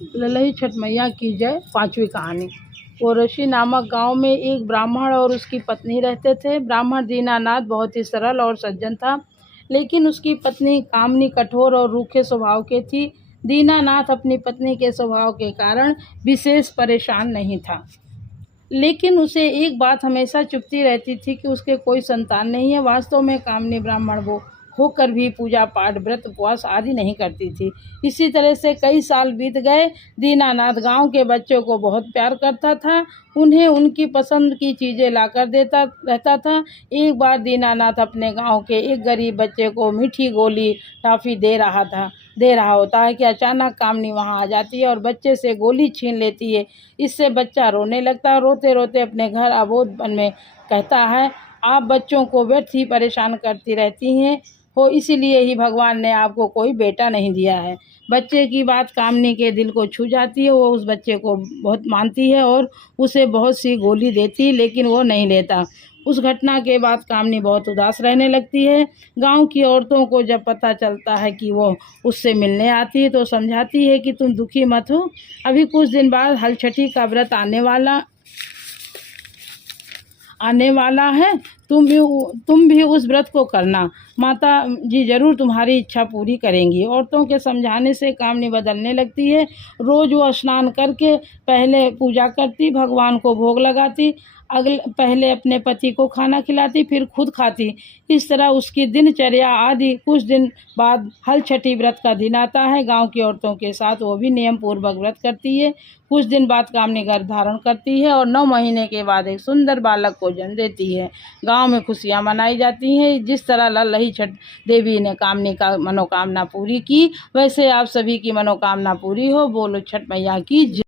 ललही छठ मैया की जय। पांचवी कहानी। ओरछी नामक गांव में एक ब्राह्मण और उसकी पत्नी रहते थे। ब्राह्मण दीनानाथ बहुत ही सरल और सज्जन था, लेकिन उसकी पत्नी कामनी कठोर और रूखे स्वभाव की थी। दीनानाथ अपनी पत्नी के स्वभाव के कारण विशेष परेशान नहीं था, लेकिन उसे एक बात हमेशा चुभती रहती थी कि उसके कोई संतान नहीं है। वास्तव में कामनी ब्राह्मण वो होकर भी पूजा पाठ, व्रत, उपवास आदि नहीं करती थी। इसी तरह से कई साल बीत गए। दीनानाथ गांव के बच्चों को बहुत प्यार करता था, उन्हें उनकी पसंद की चीज़ें लाकर देता रहता था। एक बार दीनानाथ अपने गांव के एक गरीब बच्चे को मीठी गोली टॉफ़ी दे रहा होता है कि अचानक कामनी वहां आ जाती है और बच्चे से गोली छीन लेती है। इससे बच्चा रोने लगता है। रोते रोते अपने घर अबोध मन में कहता है, आप बच्चों को व्यर्थ ही परेशान करती रहती हैं हो, इसीलिए ही भगवान ने आपको कोई बेटा नहीं दिया है। बच्चे की बात कामनी के दिल को छू जाती है। वो उस बच्चे को बहुत मानती है और उसे बहुत सी गोली देती, लेकिन वो नहीं लेता। उस घटना के बाद कामनी बहुत उदास रहने लगती है। गांव की औरतों को जब पता चलता है कि वो उससे मिलने आती है तो समझाती है कि तुम दुखी मत हो, अभी कुछ दिन बाद हलछठी का व्रत आने वाला है। तुम भी उस व्रत को करना, माता जी जरूर तुम्हारी इच्छा पूरी करेंगी। औरतों के समझाने से कामनी बदलने लगती है। रोज वो स्नान करके पहले पूजा करती, भगवान को भोग लगाती, पहले अपने पति को खाना खिलाती, फिर खुद खाती। इस तरह उसकी दिनचर्या आदि। कुछ दिन बाद हलछठी व्रत का दिन आता है। गांव की औरतों के साथ वो भी नियम पूर्वक व्रत करती है। कुछ दिन बाद कामनी गर्भ धारण करती है और 9 महीने के बाद एक सुंदर बालक को जन्म देती है। गांव में खुशियां मनाई जाती हैं। जिस तरह ललही छठ देवी ने कामनी का मनोकामना पूरी की, वैसे आप सभी की मनोकामना पूरी हो। बोलो छठ मैया की जय।